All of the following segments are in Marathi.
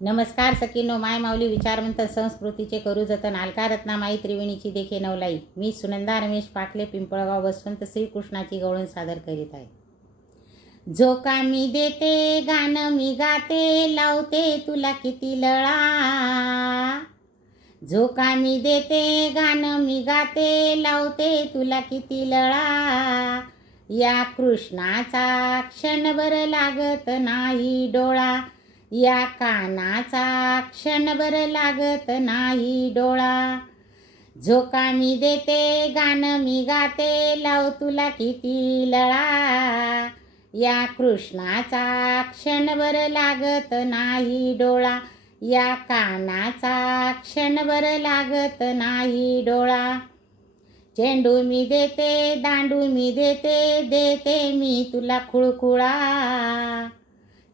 नमस्कार सखीनो, माय माऊली विचारवंत संस्कृतीचे करू जतन अलका रत्नामाई त्रिवेणीची देखे नवलाई. मी सुनंदा रमेश पाटले पिंपळगाव वसंत श्रीकृष्णाची गवळण सादर करीत आहे. झोका मी देते गाणं मी गाते, लावते तुला किती लळा. झोका मी देते गाणं मी गाते, लावते तुला किती लळा. या कृष्णाचा क्षणभर लागत नाही डोळा, या कानाचा क्षणभर लागत नाही डोळा. झोका मी देते गाणं मी गाते, लाव तुला किती लळा. या कृष्णाचा क्षणभर लागत नाही डोळा, या कानाचा क्षणभर लागत नाही डोळा. चेंडू मी देते दांडू मी देते, देते मी तुला खुळखुळा.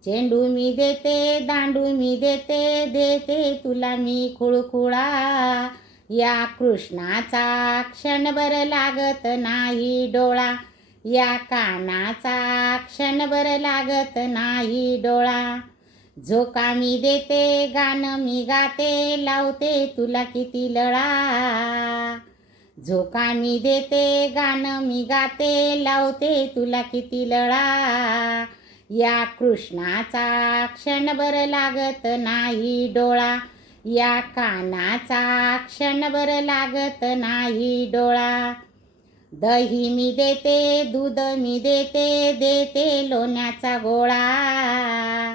चेंडू मी देते दांडू मी देते, देते तुला मी खुळखुळा. या कृष्णाचा क्षणभर लागत नाही डोळा, या कानाचा क्षणभर लागत नाही डोळा. झोका मी देते गाणं मी गाते, लावते तुला किती लळा. झोका मी देते गाणं मी गाते, लावते तुला किती लळा. या कृष्णाचा क्षणभर लागत नाही डोळा, या कानाचा क्षणभर लागत नाही डोळा. दही मी देते दूध मी देते, देते लोण्याचा गोळा.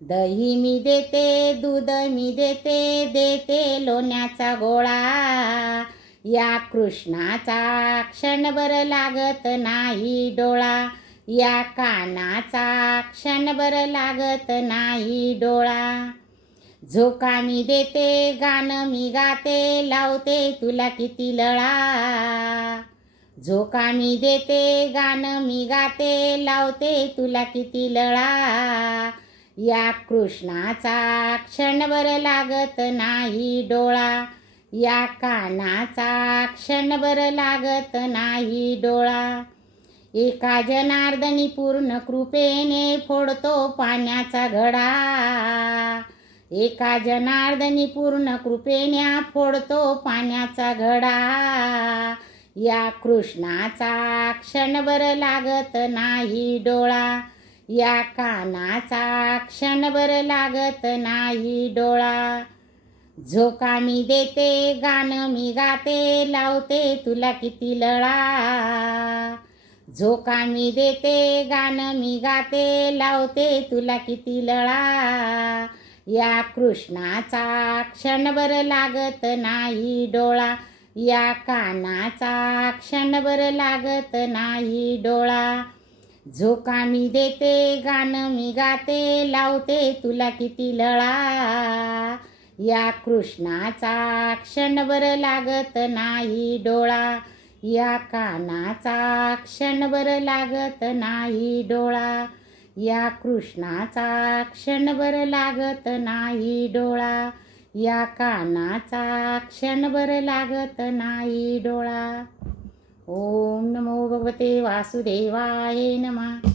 दही मी देते दूध मी देते, देते लोण्याचा गोळा. या कृष्णाचा क्षणभर लागत नाही डोळा, या कानाचा क्षणभर लागत नाही डोळा. झोका मी देते गाणं मी गाते, लावते तुला किती लळा. झोका मी देते गाणं मी गाते, लावते तुला किती लळा. या कृष्णाचा क्षणभर लागत नाही डोळा, या कानाचा क्षणभर लागत नाही डोळा. एका जनार्दनी पूर्ण कृपेने फोडतो पाण्याचा घडा. एका जनार्दनी पूर्ण कृपेने फोडतो पाण्याचा घडा. या कृष्णाचा क्षणभर लागत नाही डोळा, या कानाचा क्षणभर लागत नाही डोळा. झोका मी देते गाणं मी गाते, लावते तुला किती लळा. झोका मी देते गाणं मी गाते, लावते तुला किती लळा. या कृष्णाचा क्षणभर लागत नाही डोळा, या कानाचा क्षणभर लागत नाही डोळा. झोका मी देते गाणं मी गाते, लावते तुला किती लळा. या कृष्णाचा क्षणभर लागत नाही डोळा, या कानाचा क्षणभर लागत नाही डोळा. या कृष्णाचा क्षणभर लागत नाही डोळा, या कानाचा क्षणभर लागत नाही डोळा. ओम नमो भगवते वासुदेवाय नमः.